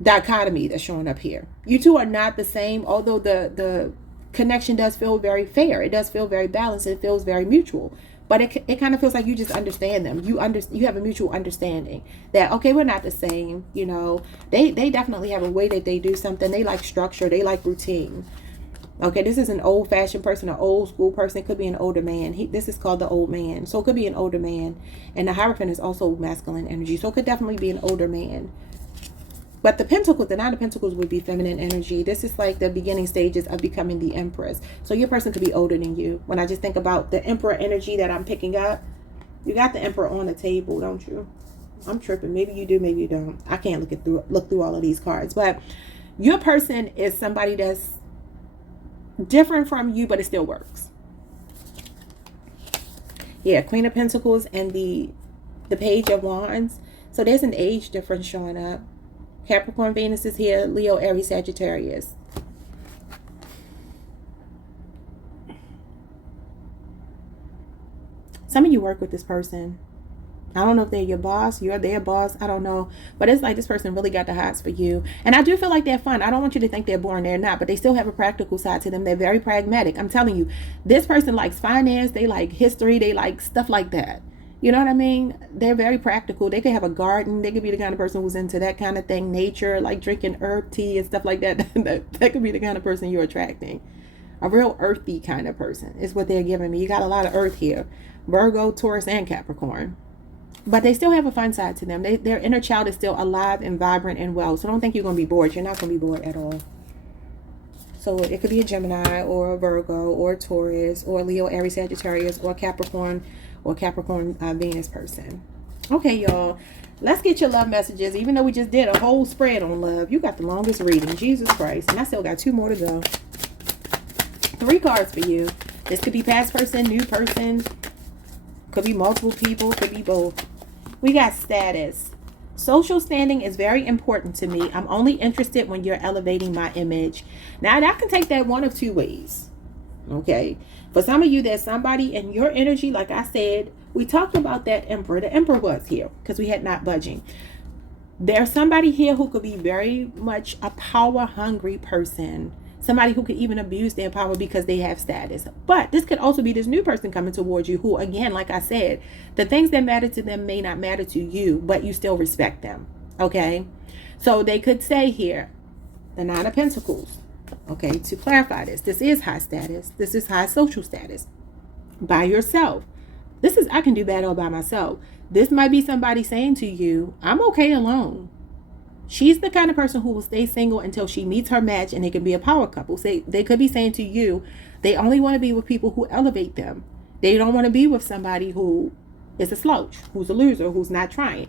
dichotomy that's showing up here. You two are not the same, although the connection does feel very fair. It does feel very balanced. It feels very mutual. But it kind of feels like you just understand them. You have a mutual understanding that, okay, we're not the same. You know, they definitely have a way that they do something. They like structure. They like routine. Okay, this is an old-fashioned person, an old school person. It could be an older man. This is called the old man. So it could be an older man. And the Hierophant is also masculine energy. So it could definitely be an older man. But the Pentacles, the Nine of Pentacles would be feminine energy. This is like the beginning stages of becoming the Empress. So your person could be older than you. When I just think about the Emperor energy that I'm picking up, you got the Emperor on the table, don't you? I'm tripping. Maybe you do, maybe you don't. I can't look through all of these cards. But your person is somebody that's different from you, but it still works. Yeah, Queen of Pentacles and the Page of Wands. So there's an age difference showing up. Capricorn, Venus is here. Leo, Aries, Sagittarius. Some of you work with this person. I don't know if they're your boss, you're their boss, I don't know. But it's like this person really got the hots for you. And I do feel like they're fun. I don't want you to think they're boring. They're not. But they still have a practical side to them. They're very pragmatic. I'm telling you, this person likes finance. They like history. They like stuff like that. You know what I mean? They're very practical. They could have a garden. They could be the kind of person who's into that kind of thing. Nature, like drinking herb tea and stuff like that. That could be the kind of person you're attracting. A real earthy kind of person is what they're giving me. You got a lot of earth here. Virgo, Taurus, and Capricorn. But they still have a fun side to them. Their inner child is still alive and vibrant and well. So don't think you're going to be bored. You're not going to be bored at all. So it could be a Gemini or a Virgo or a Taurus or Leo, Aries, Sagittarius or Capricorn Venus person. Okay, y'all. Let's get your love messages. Even though we just did a whole spread on love, you got the longest reading. Jesus Christ. And I still got 2 more to go. 3 cards for you. This could be past person, new person. Could be multiple people. Could be both. We got status. Social standing is very important to me. I'm only interested when you're elevating my image. Now, that can take that one of 2 ways. Okay. For some of you, there's somebody in your energy. Like I said, we talked about that Emperor. The Emperor was here because we had not budging. There's somebody here who could be very much a power-hungry person. Somebody who could even abuse their power because they have status. But this could also be this new person coming towards you who, again, like I said, the things that matter to them may not matter to you, but you still respect them. Okay? So they could say here, the Nine of Pentacles. Okay, to clarify this is high status. This is high social status. By yourself. This is, I can do that all by myself. This might be somebody saying to you, I'm okay alone. She's the kind of person who will stay single until she meets her match, and they can be a power couple. They could be saying to you, they only want to be with people who elevate them. They don't want to be with somebody who is a slouch, who's a loser, who's not trying.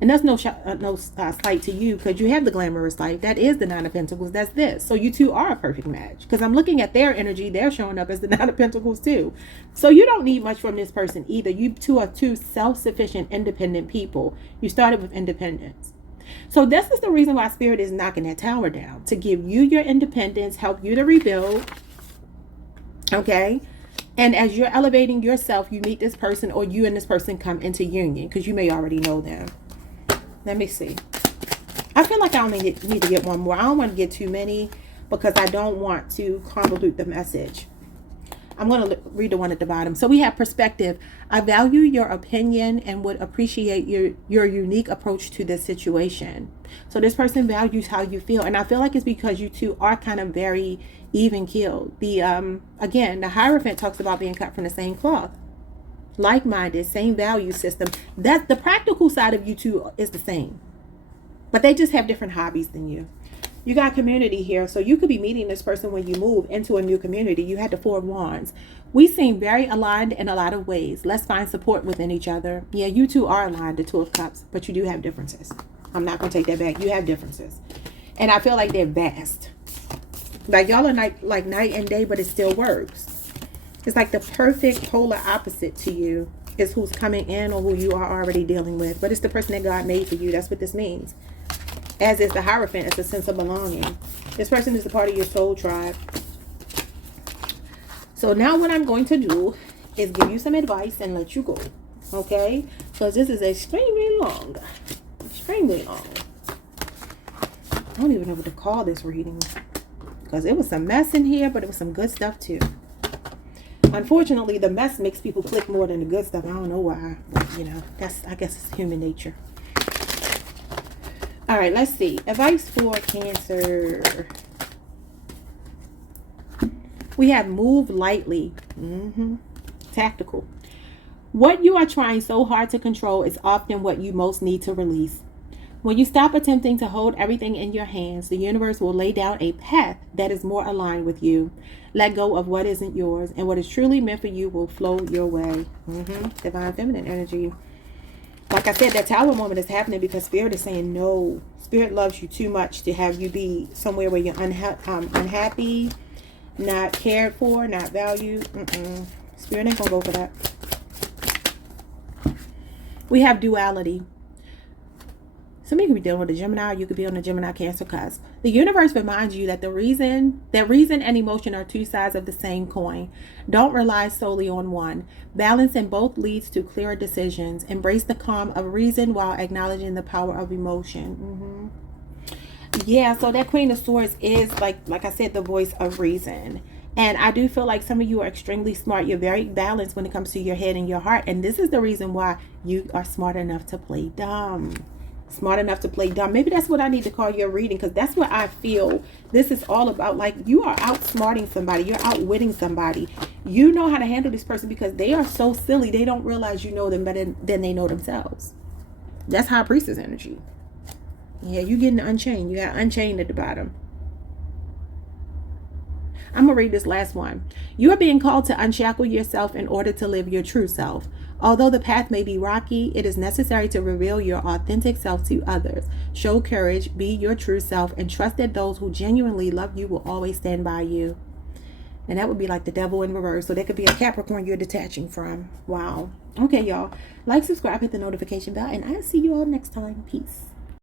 And that's no slight to you because you have the glamorous life. That is the Nine of Pentacles. That's this. So you two are a perfect match because I'm looking at their energy. They're showing up as the Nine of Pentacles too. So you don't need much from this person either. You two are 2 self-sufficient, independent people. You started with independence. So this is the reason why Spirit is knocking that tower down. To give you your independence, help you to rebuild. Okay? And as you're elevating yourself, you meet this person or you and this person come into union because you may already know them. Let me see. I feel like I only need to get one more. I don't want to get too many because I don't want to convolute the message. I'm going to read the one at the bottom. So we have perspective. I value your opinion and would appreciate your unique approach to this situation. So this person values how you feel. And I feel like it's because you two are kind of very even keeled. Again, the Hierophant talks about being cut from the same cloth. Like-minded, same value system. That's the practical side of you two is the same. But they just have different hobbies than you. You got community here. So you could be meeting this person when you move into a new community. You had the 4 of Wands. We seem very aligned in a lot of ways. Let's find support within each other. Yeah, you two are aligned, the 2 of Cups, but you do have differences. I'm not going to take that back. You have differences. And I feel like they're vast. Like y'all are like night and day, but it still works. It's like the perfect polar opposite to you is who's coming in or who you are already dealing with. But it's the person that God made for you. That's what this means. As is the Hierophant, it's a sense of belonging. This person is a part of your soul tribe. So now what I'm going to do is give you some advice and let you go. Okay? Because this is extremely long. Extremely long. I don't even know what to call this reading. Because it was some mess in here, but it was some good stuff too. Unfortunately, the mess makes people click more than the good stuff. I don't know why. But, you know, I guess it's human nature. All right, let's see. Advice for Cancer. We have move lightly. Tactical. What you are trying so hard to control is often what you most need to release. When you stop attempting to hold everything in your hands, the universe will lay down a path that is more aligned with you. Let go of what isn't yours, and what is truly meant for you will flow your way. Divine feminine energy. Like I said, that tower moment is happening because Spirit is saying no. Spirit loves you too much to have you be somewhere where you're unhappy, not cared for, not valued. Spirit ain't gonna go for that. We have duality. Some of you could be dealing with a Gemini, you could be on the Gemini Cancer cusp. The universe reminds you that reason and emotion are two sides of the same coin. Don't rely solely on one. Balance in both leads to clearer decisions. Embrace the calm of reason while acknowledging the power of emotion. Yeah, so that Queen of Swords is, like I said, the voice of reason. And I do feel like some of you are extremely smart. You're very balanced when it comes to your head and your heart. And this is the reason why you are smart enough to play dumb. Smart enough to play dumb. Maybe that's what I need to call your reading, because that's what I feel this is all about. Like, you are outsmarting somebody. You're outwitting somebody. You know how to handle this person because they are so silly. They don't realize you know them better than they know themselves. That's High Priestess energy. Yeah, you getting unchained. You got Unchained at the bottom. I'm going to read this last one. You are being called to unshackle yourself in order to live your true self. Although the path may be rocky, it is necessary to reveal your authentic self to others. Show courage, be your true self, and trust that those who genuinely love you will always stand by you. And that would be like the devil in reverse. So there could be a Capricorn you're detaching from. Wow. Okay, y'all. Like, subscribe, hit the notification bell, and I'll see you all next time. Peace.